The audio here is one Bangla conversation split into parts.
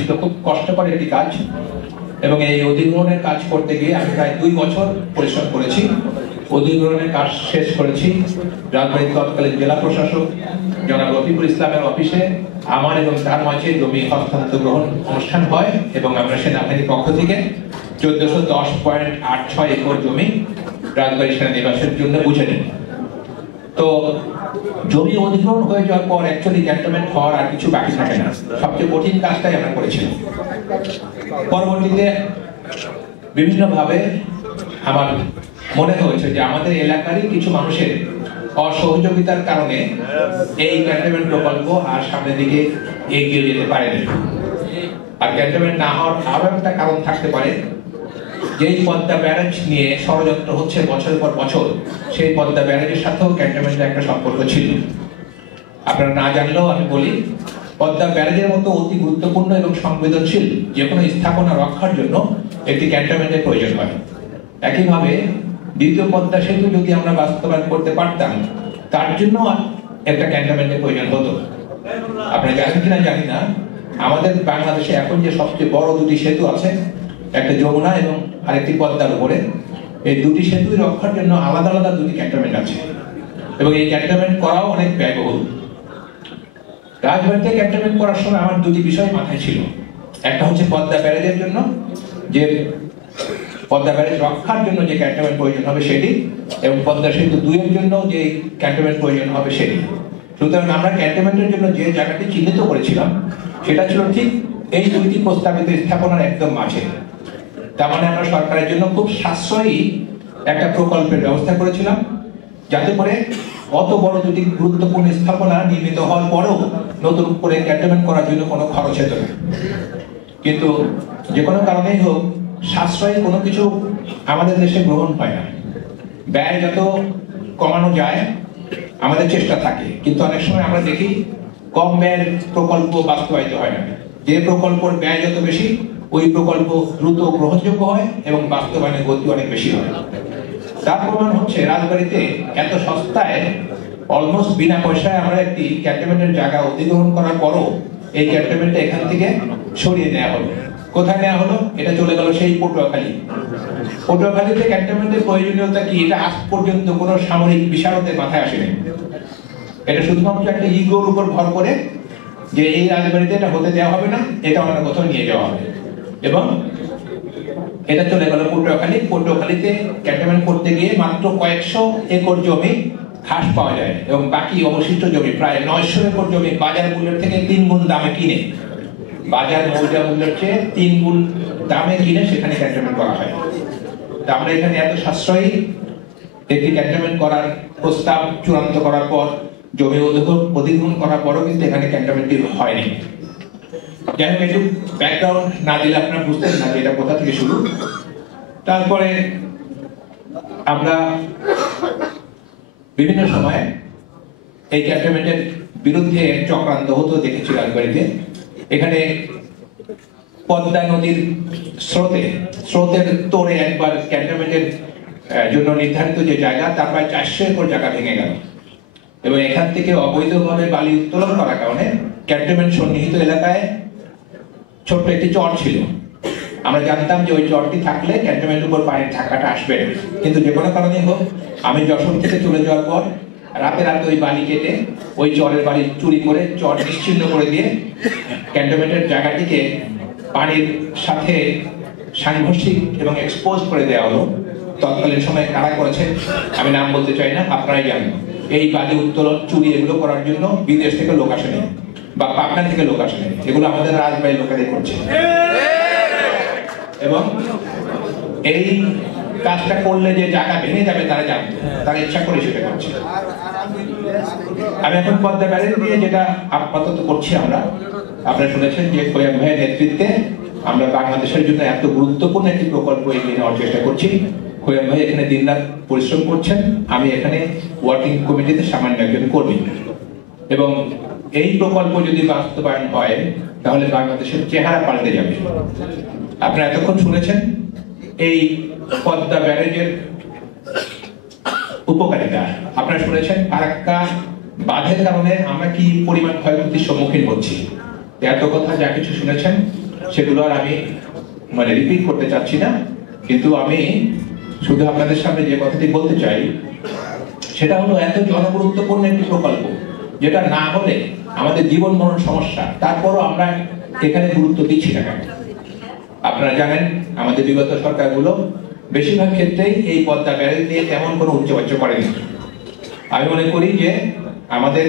ছিল খুব কষ্টকর একটি কাজ এবং এই অধিগ্রহণের কাজ করতে গিয়ে আমি প্রায় 2 বছর পরিশ্রম করেছি। অধিগ্রহণের কাজ শেষ করেছি রাজবাড়ীর তৎকালীন জেলা প্রশাসক জনাব রফিকুল ইসলামের অফিসে। আমার এবং তার মাঝে জমি হস্তান্তর গ্রহণ অনুষ্ঠান হয় এবং আমরা সেনাবাহিনীর পক্ষ থেকে 1410.86 একর জমি রাজবাড়ী সেনানিবাসের জন্য বুঝে নিই। তো জমি অধিগ্রহণ হয়ে যাওয়ার পর অ্যাকচুয়ালি ক্যান্টনমেন্ট হওয়ার আর কিছু বাকি থাকে না। সবচেয়ে কঠিন কাজটাই আমরা করেছিলাম। পরবর্তীতে বিভিন্নভাবে আমার মনে হয়েছে যে আমাদের এলাকারই কিছু মানুষের অসহযোগিতার কারণে এই ক্যান্টনমেন্ট প্রকল্প আর সামনের দিকে এগিয়ে যেতে পারেনি। আর ক্যান্টনমেন্ট না হওয়ার আরো একটা কারণ থাকতে পারে, যেই পদ্মা ব্যারেজ নিয়ে ষড়যন্ত্র হচ্ছে বছরের পর বছর, সেই পদ্মা ব্যারেজের সাথেও ক্যান্টনমেন্টের একটা সম্পর্ক ছিল। আপনারা না জানলেও আমি বলি, পদ্মা ব্যারেজের মতো অতি গুরুত্বপূর্ণ এবং সংবেদনশীল যে কোনো স্থাপনা রক্ষার জন্য একটি ক্যান্টনমেন্টের প্রয়োজন হয়। একইভাবে দ্বিতীয় পদ্মা সেতু যদি আমরা বাস্তবায়ন করতে পারতাম, তার জন্য একটা ক্যান্টনমেন্টের প্রয়োজন হতো। আপনারা জানেন কিনা জানি না, আমাদের বাংলাদেশে এখন যে সবচেয়ে বড় দুটি সেতু আছে, একটা যমুনা এবং আরেকটি পদ্মার উপরে, এই দুটি সেতু রক্ষার জন্য আলাদা আলাদা দুটি ক্যান্টনমেন্ট আছে এবং এই ক্যান্টনমেন্ট করাও অনেক ব্যয়বহুল। রাজবাড়ীতে ক্যান্টনমেন্ট করার সময় আমার দুটি বিষয় মাথায় ছিল। একটা হচ্ছে পদ্মা ব্যারেজের জন্য, যে পদ্মা ব্যারেজ রক্ষার জন্য যে ক্যান্টনমেন্ট প্রয়োজন হবে সেটি, এবং পদ্মা সেতু 2 এর জন্য যে ক্যান্টনমেন্ট প্রয়োজন হবে সেটি। সুতরাং আমরা ক্যান্টনমেন্টের জন্য যে জায়গাটি চিহ্নিত করেছিলাম সেটা ছিল ঠিক এই দুইটি প্রস্তাবিত স্থাপনার একদম মাঝে। তার মানে আমরা সরকারের জন্য খুব সাশ্রয়ী একটা প্রকল্পের ব্যবস্থা করেছিলাম, যাতে করে অত বড় দুটি গুরুত্বপূর্ণ স্থাপনা নির্মিত হওয়ার পরেও নতুন করে ক্যান্টনমেন্ট করার জন্য কোনো খরচ হতো না। কিন্তু যে কোনো কারণেই হোক, সাশ্রয়ী কোনো কিছু আমাদের দেশে গ্রহণ হয় না। ব্যয় যত কমানো যায় আমাদের চেষ্টা থাকে, কিন্তু অনেক সময় আমরা দেখি কম ব্যয়ের প্রকল্প বাস্তবায়িত হয় না। যে প্রকল্পের ব্যয় যত বেশি, ওই প্রকল্প দ্রুত গ্রহণযোগ্য হয় এবং বাস্তবায়নের গতি অনেক বেশি হয়। তার প্রমাণ হচ্ছে রাজবাড়ীতে এত সস্তায়, অলমোস্ট বিনা পয়সায় আমরা একটি ক্যান্টনমেন্টের জায়গা অধিগ্রহণ করার পরও এই ক্যান্টনমেন্টটা এখান থেকে সরিয়ে নেওয়া হলো। কোথায় নেওয়া হলো? এটা চলে গেল সেই পটুয়াখালী। পটুয়াখালীতে ক্যান্টনমেন্টের প্রয়োজনীয়তা কি, এটা আজ পর্যন্ত কোনো সামরিক বিশারদের মাথায় আসেনি। এটা শুধুমাত্র একটা ইগোর উপর ভর করে যে এই রাজবাড়িতে এটা হতে দেওয়া হবে না, এটা অন্য কোথাও নিয়ে যাওয়া হবে, এবং এটা চলে গেল পটুয়াখালী। পটুয়াখালীতে ক্যান্টনমেন্ট করতে গিয়ে মাত্র কয়েকশো একর জমি খাস পাওয়া যায় এবং বাকি অবশিষ্ট জমি প্রায় 900 একর জমি বাজার মূল্যের থেকে 3 গুণ দামে কিনে, বাজার মূল্যের চেয়ে 3 গুণ দামে কিনে সেখানে ক্যান্টনমেন্ট করা হয়। তা আমরা এখানে এত সাশ্রয়ী একটি ক্যান্টনমেন্ট করার প্রস্তাব চূড়ান্ত করার পর, জমি অধিগ্রহণ করার পরও কিন্তু এখানে ক্যান্টনমেন্টটি হয়নি। যাই হোক, একটু ব্যাকগ্রাউন্ড না দিলে আপনারা বুঝতেন না যে এটা কোথা থেকে শুরু। তারপরে আমরা বিভিন্ন সময় এই ক্যান্টনমেন্টের বিরুদ্ধে চক্রান্ত হতো দেখেছি রাজবাড়ীতে। এখানে পদ্মা নদীর স্রোতের তোড়ে একবার ক্যান্টনমেন্টের জন্য নির্ধারিত যে জায়গা, তার প্রায় 400 একর জায়গা ভেঙে গেল এবং এখান থেকে অবৈধভাবে বালি উত্তোলন করার কারণে ক্যান্টনমেন্ট সন্নিহিত এলাকায় ছোট্ট একটি চর ছিল। আমরা জানতাম যে ওই চরটি থাকলে ক্যান্টনমেন্টের উপর পানির ধাক্কাটা আসবে, কিন্তু যে কোনো কারণে হোক, আমি যশোর থেকে চলে যাওয়ার পর রাতে ওই বালি কেটে ওই চরের বালি চুরি করে চর নিশ্চিহ্ন করে দিয়ে ক্যান্টনমেন্টের জায়গাটিকে পানির সাথে সাংঘর্ষিক এবং এক্সপোজ করে দেওয়া হলো। তৎকালীন সময় কারা করেছে আমি নাম বলতে চাই না, আপনারাই জানেন। এই বালি উত্তোলন, চুরি এগুলো করার জন্য বিদেশ থেকে লোক আসেনি বা পাবনা থেকে লোক আসেনি, এগুলো আমাদের রাজবাড়ির লোকেরাই করছে। এবং এই কাজটা করলে যে জায়গা ভেঙে যাবে তারা জানতো, তারা ইচ্ছা করে সেটা করছে। আমি এখন পদ্মা ব্যারেজ দিয়ে যেটা আপাতত করছি, আপনারা শুনেছেন যে খোয়াম ভাইয়ের নেতৃত্বে আমরা বাংলাদেশের জন্য এত গুরুত্বপূর্ণ একটি প্রকল্প এগিয়ে নেওয়ার চেষ্টা করছি। খোয়াম ভাই এখানে দিনরাত পরিশ্রম করছেন, আমি এখানে ওয়ার্কিং কমিটিতে সামান্য একজন কর্মী। এবং এই প্রকল্প যদি বাস্তবায়ন হয় তাহলে বাংলাদেশের চেহারা পাল্টে যাবে। আপনারা এতক্ষণ শুনেছেন এই পদ্মা ব্যারেজের উপকারিতা, আপনারা শুনেছেন ফারাক্কা বাঁধের কারণে আমরা কি পরিমাণ ক্ষয়ক্ষতির সম্মুখীন হচ্ছি। এত কথা যা কিছু শুনেছেন সেগুলো আর আমি রিপিট করতে চাচ্ছি না, কিন্তু আমি শুধু আপনাদের সামনে যে কথাটি বলতে চাই সেটা হলো এত জনগুরুত্বপূর্ণ একটি প্রকল্প যেটা না হলে আমাদের জীবন মরণ সমস্যা, তারপরও আমরা এখানে গুরুত্ব দিচ্ছি না কেন? আপনারা জানেন আমাদের বিগত সরকারগুলো বেশিরভাগ ক্ষেত্রেই এই পদ্মা ব্যারেজ নিয়ে তেমন কোনো উচ্চবাচ্য করেনি। আমি মনে করি যে আমাদের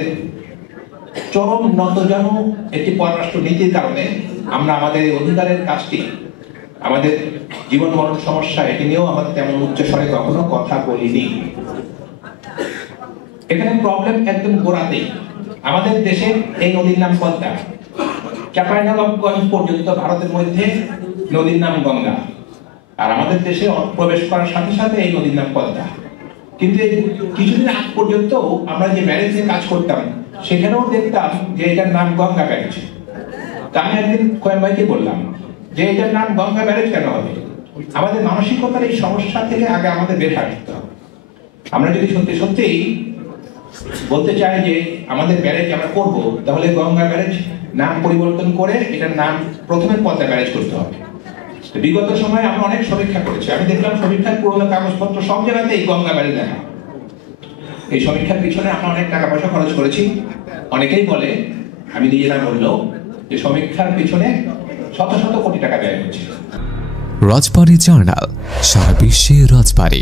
চরম নতজানু একটি পররাষ্ট্র নীতির কারণে আমরা আমাদের এই অধিকারের কাজটি, আমাদের জীবন মরণ সমস্যা, এটি নিয়েও আমাদের তেমন উচ্চস্বরে কখনো কথা বলিনি। এখানে প্রবলেম একদম গোড়াতেই। আমাদের দেশে এই নদীর নাম পদ্মা, চাঁপাইনবাবগঞ্জ পর্যন্ত ভারতের মধ্যে নদীর নাম গঙ্গা, আর আমাদের দেশে প্রবেশ করার সাথে সাথে এই নদীর নাম পদ্মা। কিন্তু কিছুদিন আগ পর্যন্ত আমরা যে ব্যারেজ নিয়ে কাজ করতাম সেখানেও দেখতাম যে এটার নাম গঙ্গা ব্যারেজ। তা আমি একদিন খোয়েম ভাইকে বললাম যে এটার নাম গঙ্গা ব্যারেজ কেন হবে? আমাদের মানসিকতার এই সমস্যা থেকে আগে আমাদের বের আসতে হবে। আমরা যদি সত্যি সত্যিই বলতে চাই যে আমাদের ব্যারেজ আমরা করব, তাহলে গঙ্গা ব্যারেজ নাম পরিবর্তন করে এটার নাম প্রথমে পদ্মা ব্যারেজ করতে হবে। বিগত সময়ে আমরা অনেক সমীক্ষা করেছি, আমি দেখলাম সমীক্ষার পুরোনো কাগজপত্র সব জায়গাতে এই গঙ্গা ব্যারেজ লেখা। এই সমীক্ষার পিছনে আমরা অনেক টাকা পয়সা খরচ করেছি। অনেকেই বলে, আমি নিজেরা বললেও, যে সমীক্ষার পিছনে শত শত কোটি টাকা ব্যয় হচ্ছে। রাজবাড়ী জার্নাল, সারা বিশ্বে রাজবাড়ী।